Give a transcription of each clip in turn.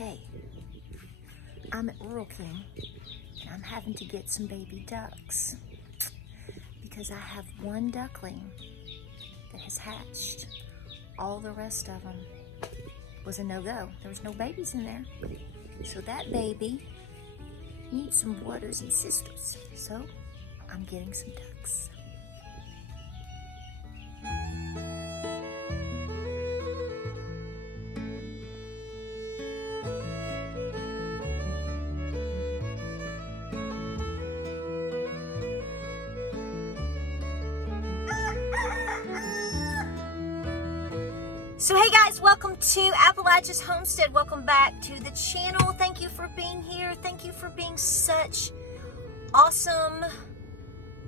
Okay, I'm at Rural King and I'm having to get some baby ducks because I have one duckling that has hatched. All the rest of them was a no-go. There was no babies in there. So that baby needs some brothers and sisters. So I'm getting some ducks. So hey guys, welcome to Appalachia's Homestead. Welcome back to the channel. Thank you for being here. Thank you for being such awesome,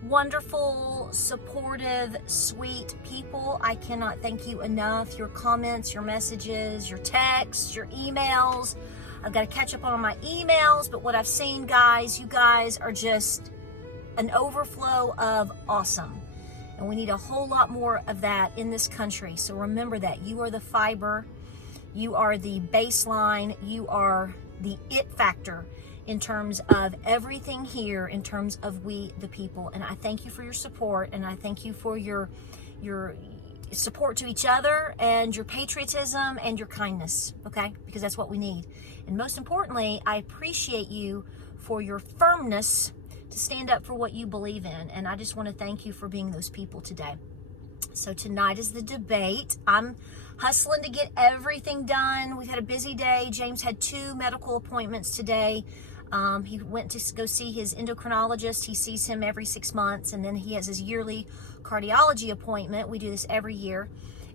wonderful, supportive, sweet people. I cannot thank you enough. Your comments, your messages, your texts, your emails. I've got to catch up on my emails, but what I've seen, guys, you guys are just an overflow of awesome. And we need a whole lot more of that in this country. So remember that you are the fiber, you are the baseline, you are the it factor in terms of everything here, in terms of we the people. And I thank you for your support, and I thank you for your support to each other and your patriotism and your kindness, okay? Because that's what we need. And most importantly, I appreciate you for your firmness to stand up for what you believe in. And I just want to thank you for being those people today. So tonight is the debate. I'm hustling to get everything done. We've had a busy day. James had 2 medical appointments today. He went to go see his endocrinologist. He sees him every 6 months, and then he has his yearly cardiology appointment. We do this every year,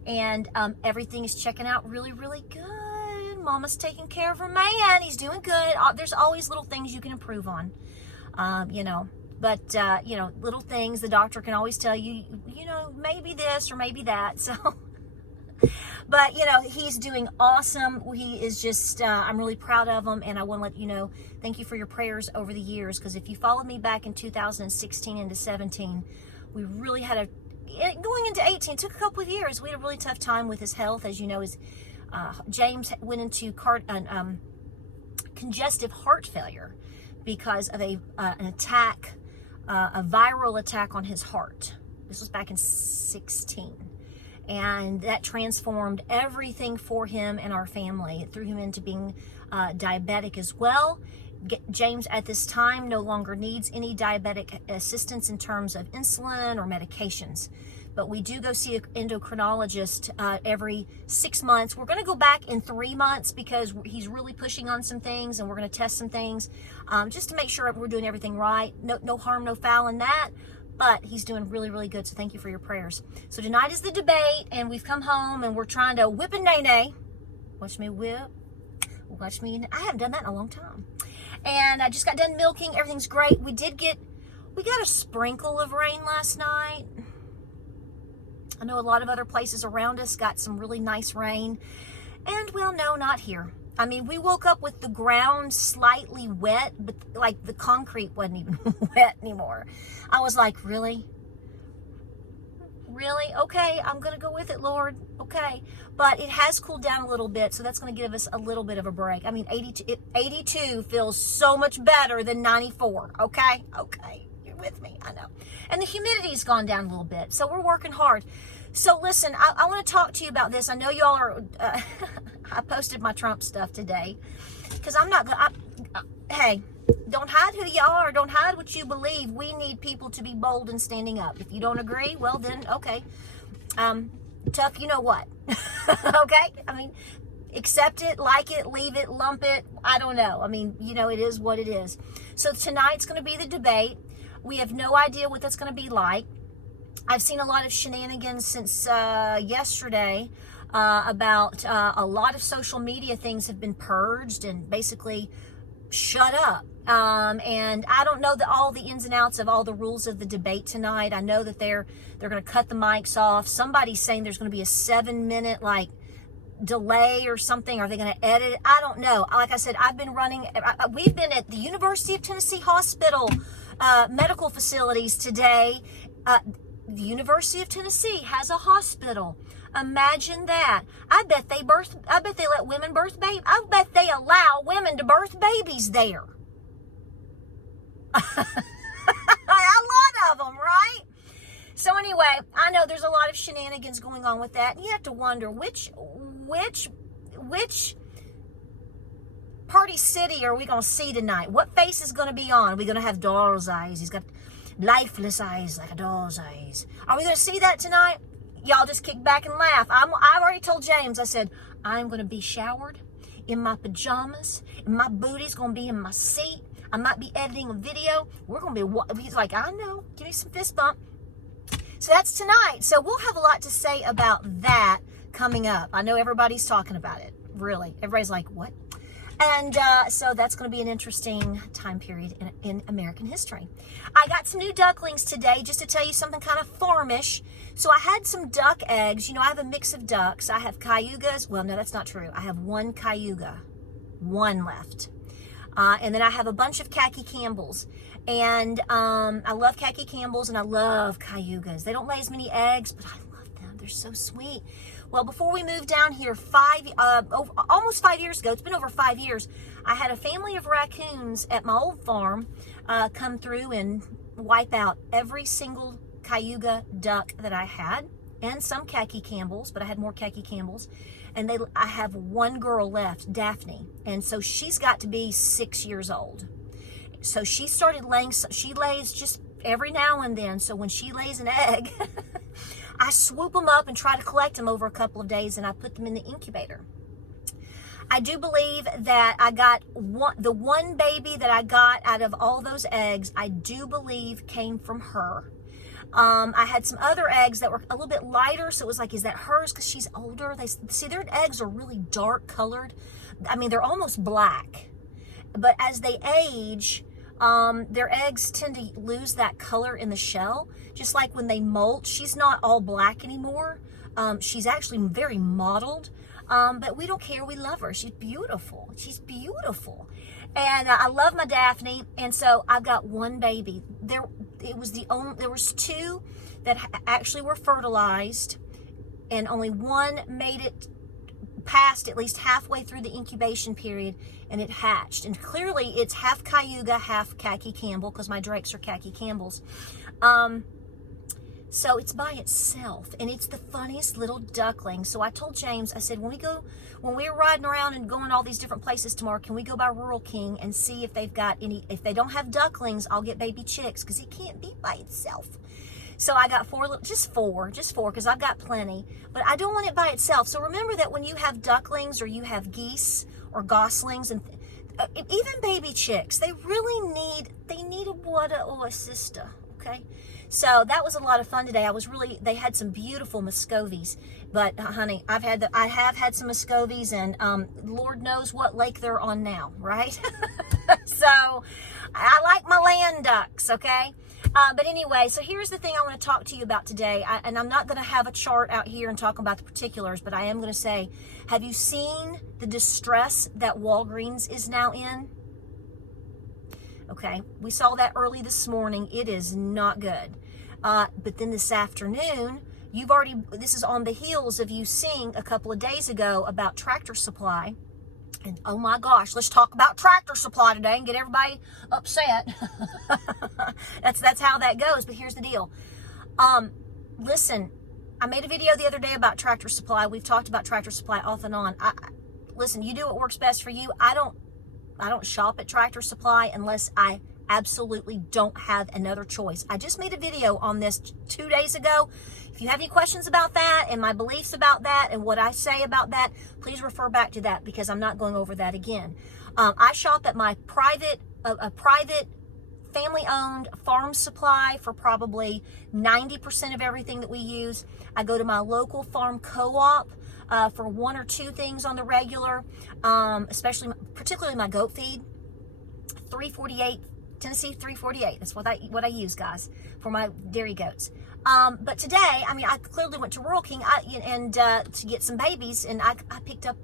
and everything is checking out really, really good. Mama's taking care of her man. He's doing good. There's always little things you can improve on. Little things the doctor can always tell you, maybe this or maybe that. So, but, he's doing awesome. He is just, I'm really proud of him. And I want to let you know, thank you for your prayers over the years. Because if you followed me back in 2016 into 17, we really had going into 18, it took a couple of years. We had a really tough time with his health. As you know, James went into congestive heart failure because of an attack, a viral attack on his heart. This was back in 16. And that transformed everything for him and our family. It threw him into being diabetic as well. James at this time no longer needs any diabetic assistance in terms of insulin or medications. But we do go see an endocrinologist every 6 months. We're going to go back in 3 months because he's really pushing on some things, and we're going to test some things just to make sure we're doing everything right. No harm, no foul in that. But he's doing really, really good. So thank you for your prayers. So tonight is the debate, and we've come home, and we're trying to whip a nay-nay. Watch me whip. Watch me. I haven't done that in a long time. And I just got done milking. Everything's great. We got a sprinkle of rain last night. I know a lot of other places around us got some really nice rain. And, well, no, not here. I mean, we woke up with the ground slightly wet, but, like, the concrete wasn't even wet anymore. I was like, really? Really? Okay, I'm going to go with it, Lord. Okay. But it has cooled down a little bit, so that's going to give us a little bit of a break. I mean, 82 feels so much better than 94, okay? Okay. With me, I know. And the humidity's gone down a little bit, so we're working hard. So listen, I want to talk to you about this. I know y'all are I posted my Trump stuff today because I'm not gonna hey, don't hide who you are, don't hide what you believe. We need people to be bold and standing up. If you don't agree, well then okay, tough, you know what. Okay, I mean, accept it, like it, leave it, lump it, I don't know. I mean, it is what it is. So tonight's going to be the debate. We have no idea what that's going to be like. I've seen a lot of shenanigans since yesterday about a lot of social media things have been purged and basically shut up. And I don't know all the ins and outs of all the rules of the debate tonight. I know that they're going to cut the mics off. Somebody's saying there's going to be a 7-minute delay or something. Are they going to edit it? I don't know. Like I said, we've been at the University of Tennessee Hospital medical facilities today. The University of Tennessee has a hospital. Imagine that. I bet they let women birth babies. I bet they allow women to birth babies there. A lot of them, right? So anyway, I know there's a lot of shenanigans going on with that. And you have to wonder which Party City are we going to see tonight? What face is going to be on? Are we going to have doll's eyes? He's got lifeless eyes like a doll's eyes. Are we going to see that tonight? Y'all just kick back and laugh. I've already told James, I said, I'm going to be showered in my pajamas, and my booty's going to be in my seat. I might be editing a video. We're going to be, he's like, I know, give me some fist bump. So that's tonight. So we'll have a lot to say about that coming up. I know everybody's talking about it, really. Everybody's like, what? And so that's going to be an interesting time period in American history. I got some new ducklings today, just to tell you something kind of farmish. So I had some duck eggs. You know, I have a mix of ducks. I have cayugas. Well, no, that's not true. I have one cayuga, one left. And then I have a bunch of khaki Campbells. And I love khaki Campbells and I love cayugas. They don't lay as many eggs, but I love them. They're so sweet. Well, before we moved down here almost 5 years ago, it's been over 5 years, I had a family of raccoons at my old farm come through and wipe out every single cayuga duck that I had, and some khaki Campbells, but I had more khaki Campbells. And I have one girl left, Daphne, and so she's got to be 6 years old. So she started laying, she lays just every now and then. So when she lays an egg, I swoop them up and try to collect them over a couple of days, and I put them in the incubator. I do believe that I got the one baby that I got out of all those eggs, I do believe came from her. I had some other eggs that were a little bit lighter, so it was like, is that hers? Because she's older. Their eggs are really dark colored. I mean, they're almost black. But as they age, their eggs tend to lose that color in the shell. Just like when they molt, she's not all black anymore. She's actually very mottled. But we don't care. We love her. She's beautiful. She's beautiful. And I love my Daphne. And so I've got one baby. There was two that actually were fertilized, and only one made it past at least halfway through the incubation period, and it hatched. And clearly it's half cayuga, half khaki Campbell, because my drakes are khaki Campbells. So it's by itself, and it's the funniest little duckling. So I told James, I said, when we're riding around and going all these different places tomorrow, can we go by Rural King and see if they've got any, if they don't have ducklings, I'll get baby chicks, because it can't be by itself. So I got just four, because I've got plenty, but I don't want it by itself. So remember that when you have ducklings, or you have geese or goslings, and even baby chicks, they really need a brother or a sister, okay? So that was a lot of fun today. They had some beautiful Muscovies, but honey, I have had some Muscovies, and Lord knows what lake they're on now, right? So I like my land ducks, okay? But anyway, so here's the thing I want to talk to you about today. And I'm not going to have a chart out here and talk about the particulars, but I am going to say, have you seen the distress that Walgreens is now in? Okay, we saw that early this morning. It is not good. But then this afternoon, this is on the heels of you seeing a couple of days ago about Tractor Supply. And oh my gosh, let's talk about Tractor Supply today and get everybody upset. That's how that goes. But here's the deal. Listen, I made a video the other day about Tractor Supply. We've talked about Tractor Supply off and on. Listen, you do what works best for you. I don't shop at Tractor Supply unless I absolutely don't have another choice. I just made a video on this 2 days ago. If you have any questions about that and my beliefs about that and what I say about that, please refer back to that, because I'm not going over that again. I shop at my private family-owned farm supply for probably 90% of everything that we use. I go to my local farm co-op for one or two things on the regular, particularly my goat feed. 348 Tennessee 348. That's what I use, guys, for my dairy goats. But today, I mean, I clearly went to Rural King to get some babies, and I picked up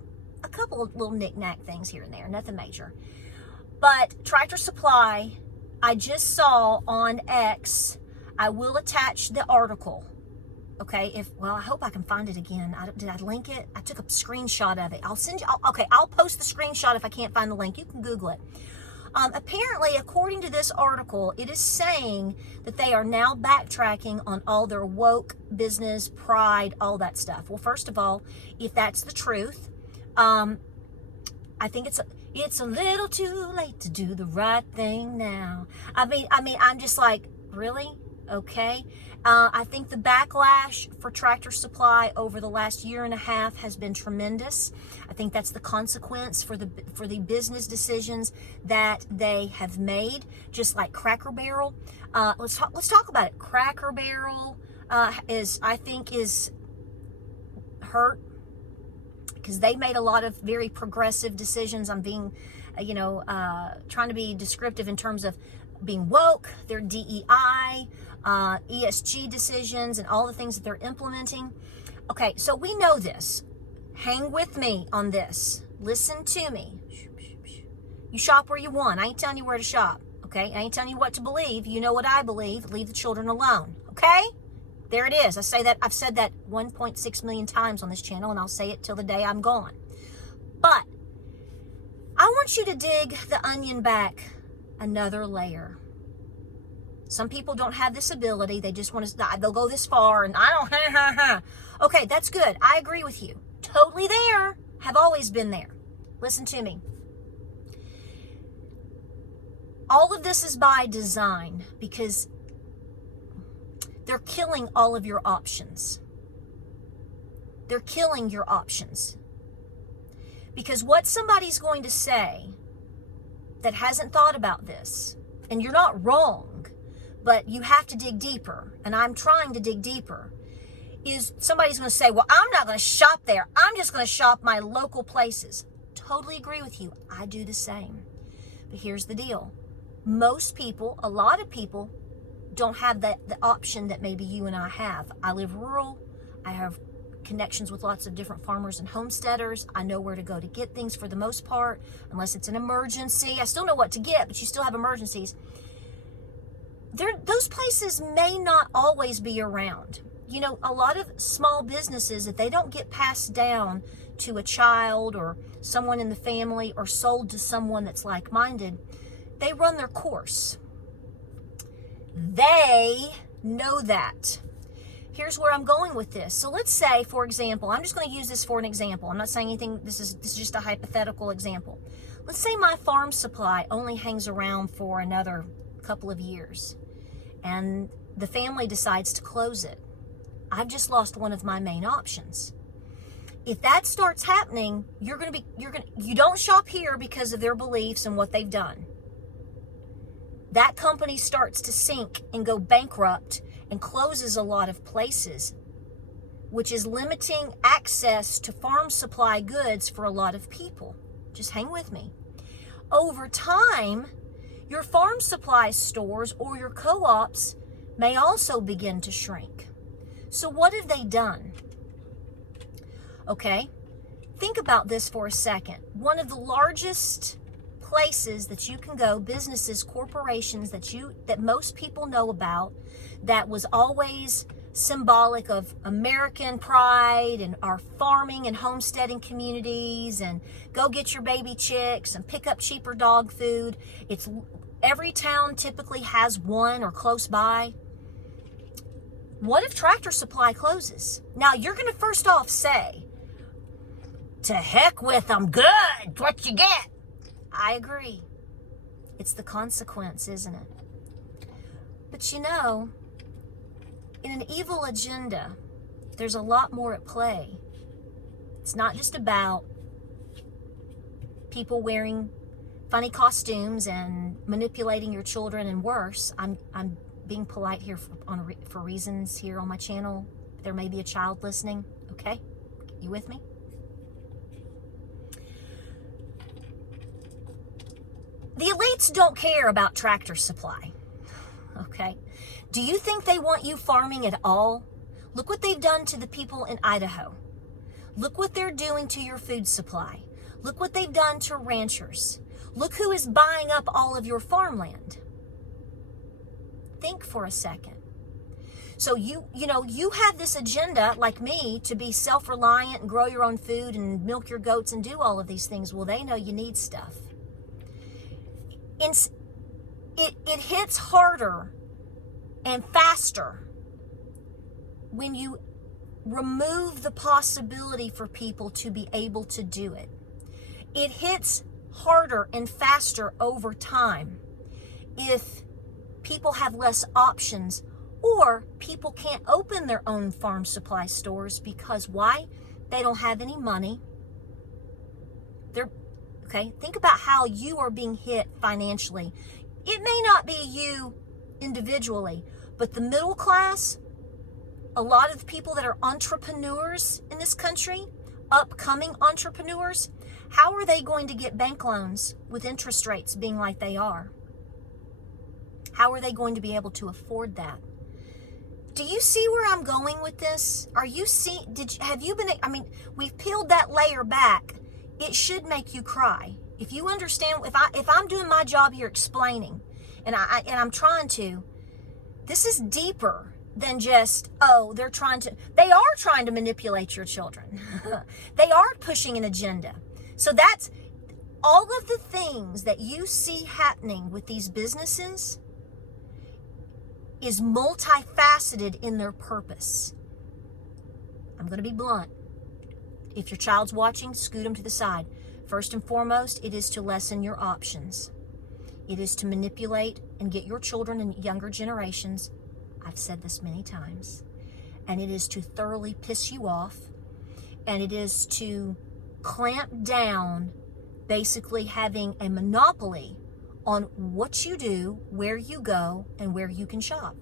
a couple of little knick-knack things here and there, nothing major. But Tractor Supply, I just saw on X, I will attach the article. Okay, well, I hope I can find it again. Did I link it? I took a screenshot of it. I'll send you, okay, I'll post the screenshot if I can't find the link. You can Google it. Apparently, according to this article, it is saying that they are now backtracking on all their woke business, pride, all that stuff. Well, first of all, if that's the truth, I think it's a little too late to do the right thing now. I mean, I'm just like, really? Okay. I think the backlash for Tractor Supply over the last year and a half has been tremendous. I think that's the consequence for the business decisions that they have made, just like Cracker Barrel. Let's talk about it. Cracker Barrel is hurt because they made a lot of very progressive decisions. I'm being, trying to be descriptive in terms of being woke, their DEI, ESG decisions, and all the things that they're implementing. Okay, so we know this. Hang with me on this. Listen to me. You shop where you want. I ain't telling you where to shop. Okay, I ain't telling you what to believe. You know what I believe. Leave the children alone. Okay? There it is. I've said that 1.6 million times on this channel, and I'll say it till the day I'm gone. But I want you to dig the onion back another layer. Some people don't have this ability. They just want to, they'll go this far and I don't, Okay, that's good. I agree with you. Totally there. Have always been there. Listen to me. All of this is by design because they're killing all of your options. They're killing your options. Because what somebody's going to say that hasn't thought about this, and you're not wrong, but you have to dig deeper, and I'm trying to dig deeper, is somebody's going to say, well, I'm not going to shop there. I'm just going to shop my local places. Totally agree with you. I do the same. But here's the deal. Most people, a lot of people, don't have the option that maybe you and I have. I live rural. I have connections with lots of different farmers and homesteaders. I know where to go to get things for the most part, unless it's an emergency. I still know what to get, but you still have emergencies. Those places may not always be around. You know, a lot of small businesses, if they don't get passed down to a child or someone in the family or sold to someone that's like-minded, they run their course. They know that. Here's where I'm going with this. So let's say, for example, I'm just going to use this for an example. I'm not saying anything. This is just a hypothetical example. Let's say my farm supply only hangs around for another couple of years and the family decides to close it. I've just lost one of my main options. If that starts happening, you don't shop here because of their beliefs and what they've done. That company starts to sink and go bankrupt and closes a lot of places, which is limiting access to farm supply goods for a lot of people. Just hang with me. Over time, your farm supply stores or your co-ops may also begin to shrink. So what have they done? Okay, think about this for a second. One of the largest places that you can go, businesses, corporations that most people know about, that was always symbolic of American pride and our farming and homesteading communities, and go get your baby chicks and pick up cheaper dog food. Every town typically has one or close by. What if Tractor Supply closes? Now you're going to first off say, to heck with them, good, it's what you get. I agree. It's the consequence, isn't it? But you know, in an evil agenda, there's a lot more at play. It's not just about people wearing funny costumes and manipulating your children and worse. I'm being polite here for reasons here on my channel. There may be a child listening, okay? You with me? The elites don't care about Tractor Supply, okay? Do you think they want you farming at all? Look what they've done to the people in Idaho. Look what they're doing to your food supply. Look what they've done to ranchers. Look who is buying up all of your farmland. Think for a second. So you have this agenda like me to be self-reliant and grow your own food and milk your goats and do all of these things. Well, they know you need stuff. It hits harder and faster when you remove the possibility for people to be able to do it. It hits harder and faster over time if people have less options, or people can't open their own farm supply stores because why? They don't have any money. Think about how you are being hit financially. It may not be you individually, but the middle class, a lot of the people that are entrepreneurs in this country, upcoming entrepreneurs, how are they going to get bank loans with interest rates being like they are? How are they going to be able to afford that? Do you see where I'm going with this? We've peeled that layer back. It should make you cry. If you understand, if I'm doing my job here explaining, and I'm trying to, this is deeper than just, they are trying to manipulate your children. They are pushing an agenda. So that's all of the things that you see happening with these businesses is multifaceted in their purpose. I'm going to be blunt. If your child's watching, scoot them to the side. First and foremost, it is to lessen your options. It is to manipulate and get your children and younger generations, I've said this many times, and it is to thoroughly piss you off, and it is to clamp down, basically having a monopoly on what you do, where you go, and where you can shop.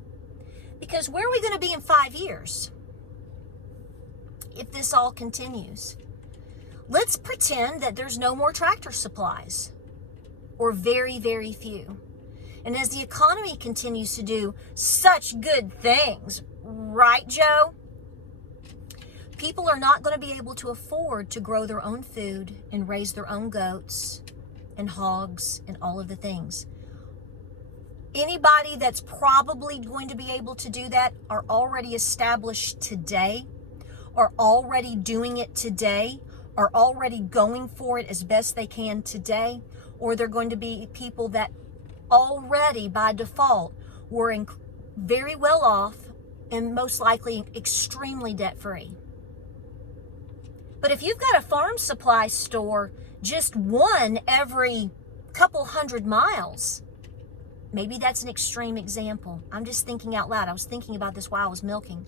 Because where are we going to be in 5 years if this all continues? Let's pretend that there's no more tractor supplies, or very, very few. And as the economy continues to do such good things, right, Joe? People are not going to be able to afford to grow their own food and raise their own goats and hogs and all of the things. Anybody that's probably going to be able to do that are already established today, are already doing it today, are already going for it as best they can today, or they're going to be people that already by default were very well off and most likely extremely debt-free. But if you've got a farm supply store, just one every couple 100 miles, maybe that's an extreme example. I'm just thinking out loud. I was thinking about this while I was milking.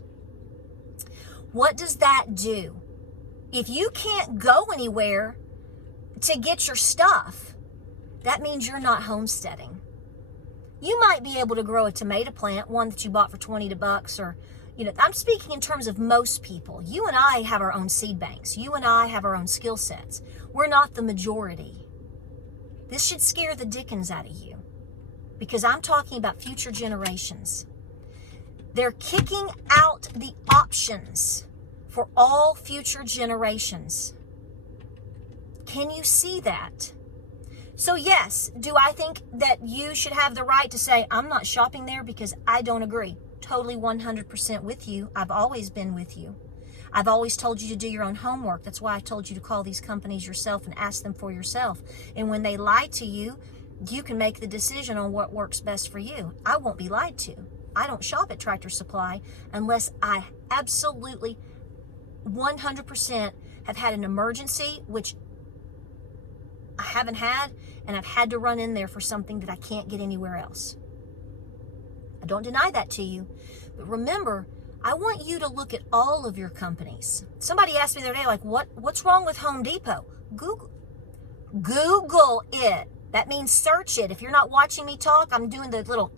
What does that do? If you can't go anywhere to get your stuff, that means you're not homesteading. You might be able to grow a tomato plant, one that you bought for $20, or, I'm speaking in terms of most people. You and I have our own seed banks. You and I have our own skill sets. We're not the majority. This should scare the dickens out of you, because I'm talking about future generations. They're kicking out the options for all future generations. Can you see that? So yes, do I think that you should have the right to say, I'm not shopping there because I don't agree? Totally 100% with you. I've always been with you. I've always told you to do your own homework. That's why I told you to call these companies yourself and ask them for yourself. And when they lie to you, you can make the decision on what works best for you. I won't be lied to. I don't shop at Tractor Supply unless I absolutely 100% have had an emergency, which I haven't had, and I've had to run in there for something that I can't get anywhere else. I don't deny that to you. But remember, I want you to look at all of your companies. Somebody asked me the other day, what's wrong with Home Depot? Google it. That means search it. If you're not watching me talk, I'm doing the little,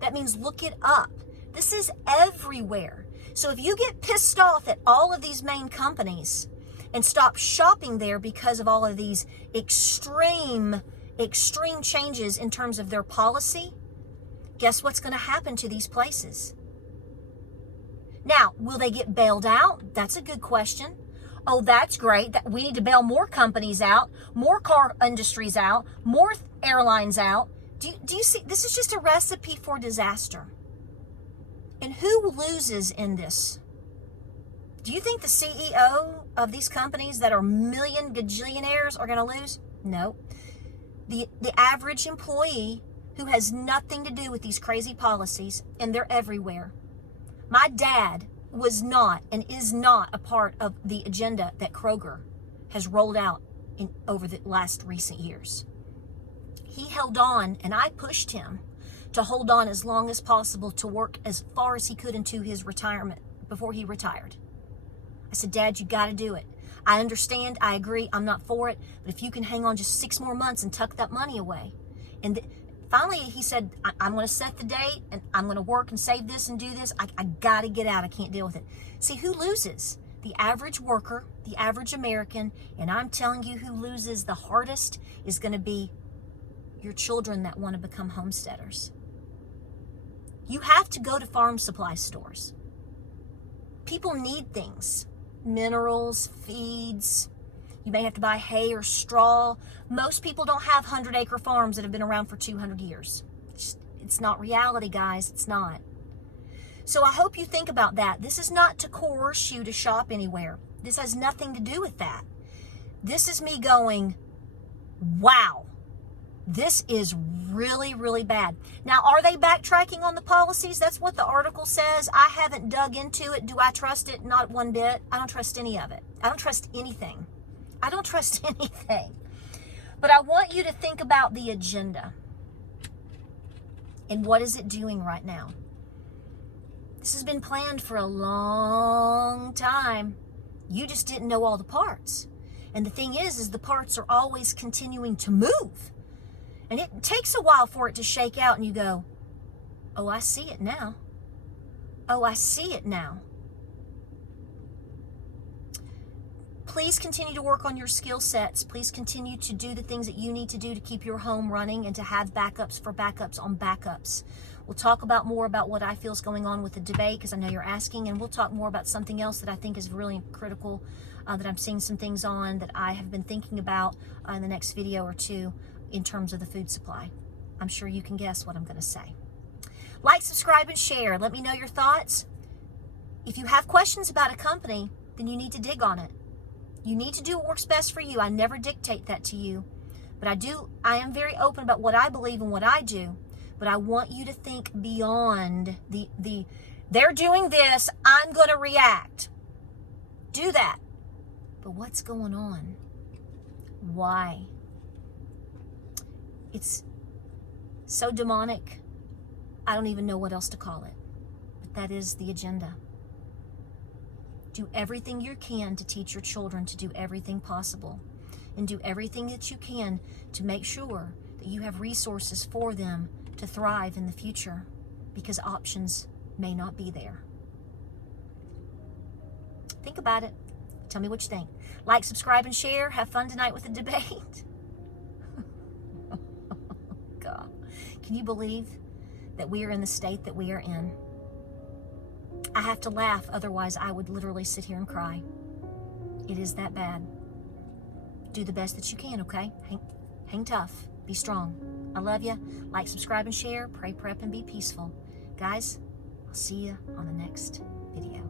that means look it up. This is everywhere. So if you get pissed off at all of these main companies and stop shopping there because of all of these extreme changes in terms of their policy, guess what's going to happen to these places? Now, will they get bailed out? That's a good question. Oh, that's great. We need to bail more companies out, more car industries out, more airlines out. Do you see? This is just a recipe for disaster. And who loses in this? Do you think the CEO of these companies that are million gajillionaires are going to lose? No. The average employee who has nothing to do with these crazy policies, and they're everywhere. My dad was not and is not a part of the agenda that Kroger has rolled out over the last recent years. He held on, and I pushed him to hold on as long as possible to work as far as he could into his retirement before he retired. I said, Dad, you got to do it. I understand. I agree. I'm not for it. But if you can hang on just 6 more months and tuck that money away. And finally, he said, I'm going to set the date and I'm going to work and save this and do this. I got to get out. I can't deal with it. See, who loses? The average worker, the average American. And I'm telling you, who loses the hardest is going to be your children that want to become homesteaders. You have to go to farm supply stores. People need things. Minerals, feeds. You may have to buy hay or straw. Most people don't have 100-acre farms that have been around for 200 years. It's not reality, guys. It's not. So I hope you think about that. This is not to coerce you to shop anywhere. This has nothing to do with that. This is me going, wow, this is really, really bad. Now, are they backtracking on the policies? That's what the article says. I haven't dug into it. Do I trust it? Not one bit. I don't trust any of it. I don't trust anything. I don't trust anything. But I want you to think about the agenda. And what is it doing right now? This has been planned for a long time. You just didn't know all the parts. And the thing is the parts are always continuing to move. And it takes a while for it to shake out and you go, oh, I see it now. Oh, I see it now. Please continue to work on your skill sets. Please continue to do the things that you need to do to keep your home running and to have backups for backups on backups. We'll talk more about what I feel is going on with the debate because I know you're asking, and we'll talk more about something else that I think is really critical, that I'm seeing some things on that I have been thinking about in the next video or two in terms of the food supply. I'm sure you can guess what I'm going to say. Like, subscribe, and share. Let me know your thoughts. If you have questions about a company, then you need to dig on it. You need to do what works best for you. I never dictate that to you. But I am very open about what I believe and what I do. But I want you to think beyond they're doing this, I'm going to react. Do that. But what's going on? Why? It's so demonic, I don't even know what else to call it. But that is the agenda. Do everything you can to teach your children to do everything possible. And do everything that you can to make sure that you have resources for them to thrive in the future. Because options may not be there. Think about it. Tell me what you think. Like, subscribe, and share. Have fun tonight with the debate. God. Can you believe that we are in the state that we are in? I have to laugh, otherwise I would literally sit here and cry. It is that bad. Do the best that you can, okay? Hang tough. Be strong. I love you. Like, subscribe, and share. Pray, prep, and be peaceful. Guys, I'll see you on the next video.